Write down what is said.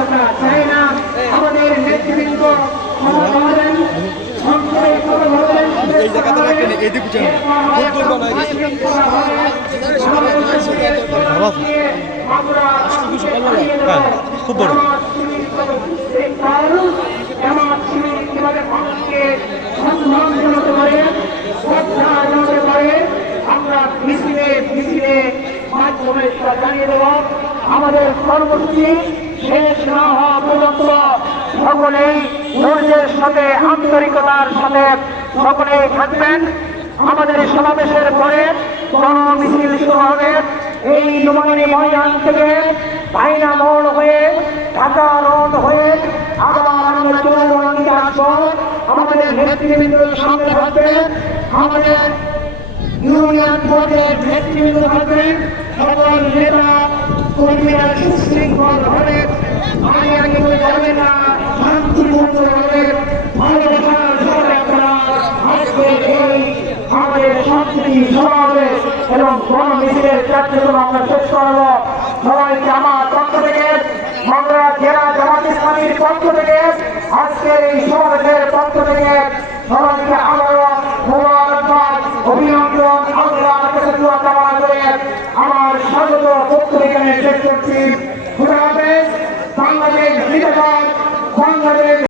আমরা চাই না। আমাদের নেতৃবৃন্দ এই জায়গাতে রাখেন এদিকে যেন খুব দুর্বল হয়ে গেছে হ্যাঁ খুব বড় আমরা মিছিলে মিছিলে মাধ্যমে জানিয়ে দেব আমাদের কর্মসূচি শেষ না হওয়া পর্যন্ত সকলেই ধৈর্যের সাথে আন্তরিকতার সাথে সকলেই থাকবেন। আমাদের সমাবেশের পরে গণ মিছিল শুরু হবে এই নোমানী ময়দান থেকে ভাইনা মোড় হয়ে ঢাকা রোড হয়ে আবার আমরা চৌরানিতে আসবো। আমাদের নেতৃবৃন্দের সামনে থাকবে, আমাদের ইউনিয়ন বোর্ডের নেতৃবৃন্দ থাকবেন, সকল নেতা কর্মীরা সুশৃঙ্খল ভাবে আগে আগে করে যাবে না, শান্তিপূর্ণ ভাবে ভালোবাসার সাথে আপনারা আজকে এই আমাদের শান্তি সমাবেশ এবং গণমিছিলের কার্যক্রম আমরা শেষ করবো। সবাইকে আমার পক্ষ থেকে মাগুরা জেলা জামাত ইসলামীর পক্ষ থেকে আজকের এই সমাবেশের পক্ষ থেকে সবাইকে আবারও মোবারকবাদ অভিনন্দন আল্লাহর কাছে দোয়া কামনা করে আমার স্বাগত বক্তব্য এখানে শেষ করছি। খুদা হাফেজ। বাংলাদেশ জিন্দাবাদ। বাংলাদেশ